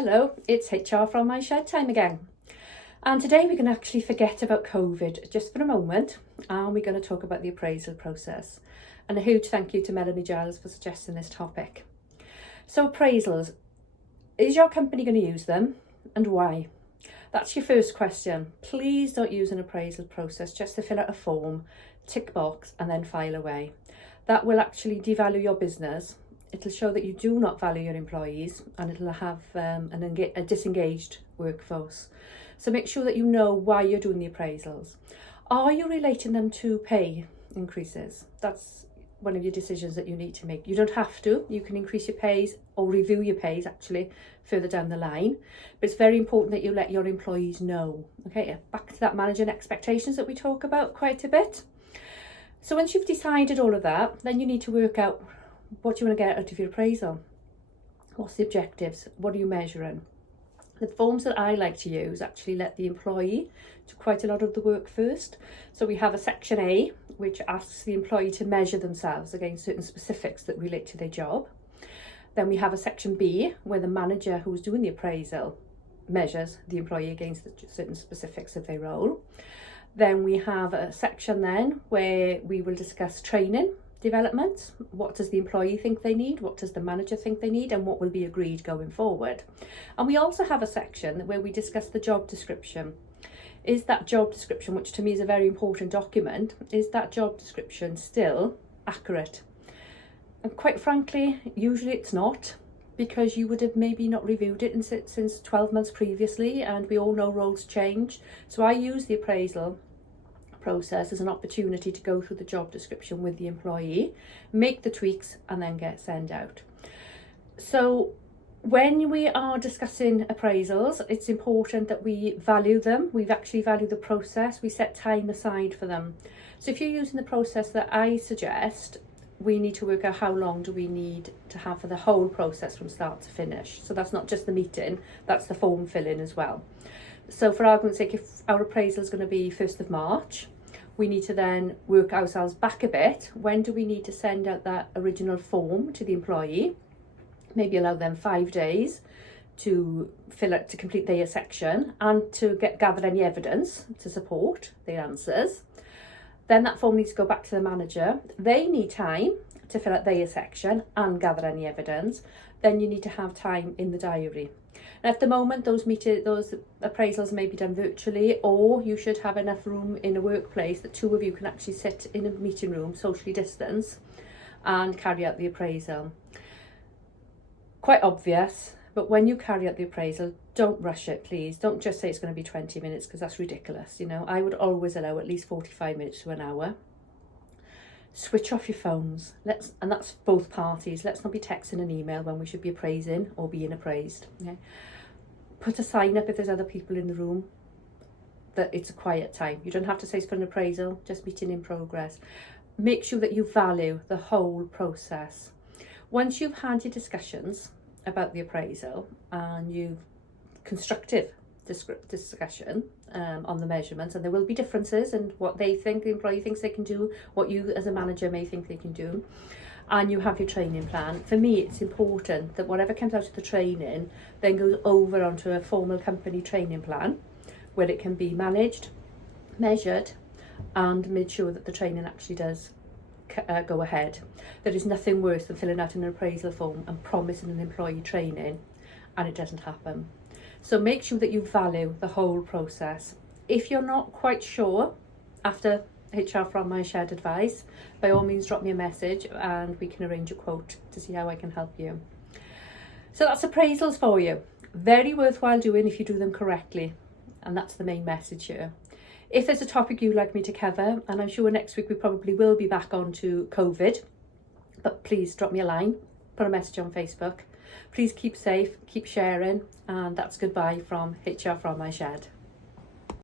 Hello, it's HR from my shed time again. And today we're going to actually forget about COVID just for a moment, and we're going to talk about the appraisal process. And a huge thank you to Melanie Giles for suggesting this topic. So appraisals, is your company going to use them and why? That's your first question. Please don't use an appraisal process just to fill out a form, tick box and then file away. That will actually devalue your business. It'll show that you do not value your employees, and it'll have a disengaged workforce. So make sure that you know why you're doing the appraisals. Are you relating them to pay increases? That's one of your decisions that you need to make. You don't have to. You can increase your pays or review your pays actually further down the line. But it's very important that you let your employees know. Okay, back to that managing expectations that we talk about quite a bit. So once you've decided all of that, then you need to work out what do you want to get out of your appraisal? What's the objectives? What are you measuring? The forms that I like to use actually let the employee do quite a lot of the work first. So we have a section A, which asks the employee to measure themselves against certain specifics that relate to their job. Then we have a section B, where the manager who's doing the appraisal measures the employee against the certain specifics of their role. Then we have a section then where we will discuss training, development. What does the employee think they need? What does the manager think they need? And what will be agreed going forward? And we also have a section where we discuss the job description. Is that job description, which to me is a very important document, is that job description still accurate? And quite frankly, usually it's not, because you would have maybe not reviewed it since 12 months previously, and we all know roles change. So I use the appraisal process as an opportunity to go through the job description with the employee, make the tweaks and then get sent out. So when we are discussing appraisals, it's important that we value them. We've actually valued the process. We set time aside for them. So if you're using the process that I suggest, we need to work out how long do we need to have for the whole process from start to finish. So that's not just the meeting, that's the form filling as well. So for argument's sake, if our appraisal is going to be 1st of March, we need to then work ourselves back a bit. When do we need to send out that original form to the employee? Maybe allow them 5 days to fill it, to complete their section and to gather any evidence to support their answers. Then that form needs to go back to the manager. They need time to fill out their section and gather any evidence. Then you need to have time in the diary. And at the moment, those appraisals may be done virtually, or you should have enough room in a workplace that 2 of you can actually sit in a meeting room, socially distanced, and carry out the appraisal. Quite obvious, but when you carry out the appraisal, don't rush it, please. Don't just say it's going to be 20 minutes, because that's ridiculous. You know, I would always allow at least 45 minutes to an hour. Switch off your phones. And that's both parties. Let's not be texting and email when we should be appraising or being appraised. Okay? Put a sign up if there's other people in the room that it's a quiet time. You don't have to say it's for an appraisal, just meeting in progress. Make sure that you value the whole process. Once you've had your discussions about the appraisal and you've constructive discussion on the measurements, and there will be differences in what they think the employee thinks they can do, what you as a manager may think they can do, and you have your training plan. For me, it's important that whatever comes out of the training then goes over onto a formal company training plan where it can be managed, measured, and made sure that the training actually does go ahead. There is nothing worse than filling out an appraisal form and promising an employee training and it doesn't happen. So make sure that you value the whole process. If you're not quite sure after HR from my shed advice, by all means drop me a message and we can arrange a quote to see how I can help you. So that's appraisals for you. Very worthwhile doing if you do them correctly, and that's the main message here. If there's a topic you'd like me to cover, and I'm sure next week we probably will be back on to COVID, but please drop me a line, put a message on Facebook. Please keep safe, keep sharing, and that's goodbye from HR from my shed.